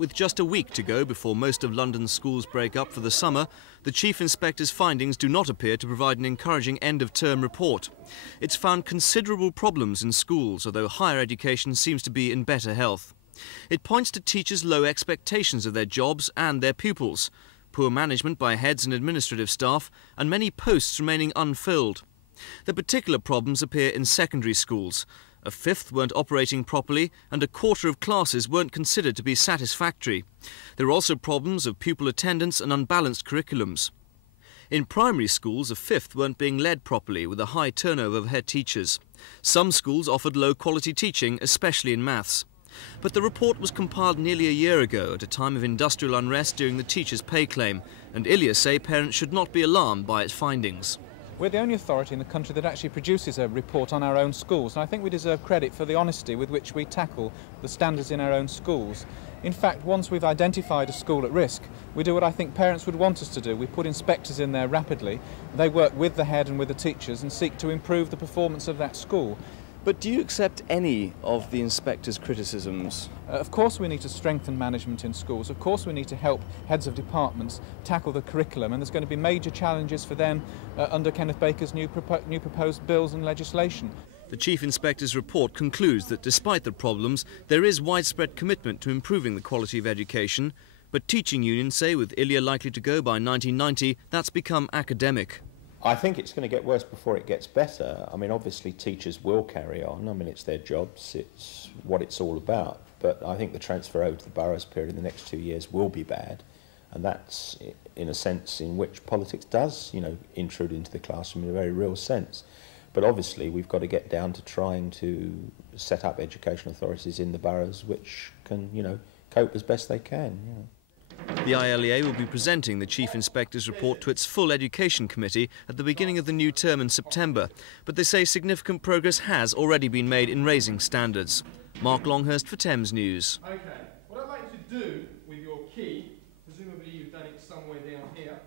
With just a week to go before most of London's schools break up for the summer, the Chief Inspector's findings do not appear to provide an encouraging end-of-term report. It's found considerable problems in schools, although higher education seems to be in better health. It points to teachers' low expectations of their jobs and their pupils, poor management by heads and administrative staff, and many posts remaining unfilled. The particular problems appear in secondary schools. A fifth weren't operating properly and a quarter of classes weren't considered to be satisfactory. There are also problems of pupil attendance and unbalanced curriculums. In primary schools, a fifth weren't being led properly with a high turnover of head teachers. Some schools offered low-quality teaching, especially in maths. But the report was compiled nearly a year ago at a time of industrial unrest during the teachers' pay claim, and ILIA say parents should not be alarmed by its findings. We're the only authority in the country that actually produces a report on our own schools, and I think we deserve credit for the honesty with which we tackle the standards in our own schools. In fact, once we've identified a school at risk, we do what I think parents would want us to do. We put inspectors in there rapidly. They work with the head and with the teachers and seek to improve the performance of that school. But do you accept any of the inspectors' criticisms? Of course we need to strengthen management in schools. Of course we need to help heads of departments tackle the curriculum, and there's going to be major challenges for them under Kenneth Baker's new proposed bills and legislation. The Chief Inspector's report concludes that despite the problems, there is widespread commitment to improving the quality of education, but teaching unions say with ILIA likely to go by 1990, that's become academic. I think it's going to get worse before it gets better. I mean, obviously teachers will carry on. I mean, it's their jobs, it's what it's all about. But I think the transfer over to the boroughs period in the next 2 years will be bad. And that's in a sense in which politics does, intrude into the classroom in a very real sense. But obviously we've got to get down to trying to set up education authorities in the boroughs which can, cope as best they can. The ILEA will be presenting the Chief Inspector's report to its full Education Committee at the beginning of the new term in September, but they say significant progress has already been made in raising standards. Mark Longhurst for Thames News. OK, what I'd like to do with your key, presumably you've done it somewhere down here,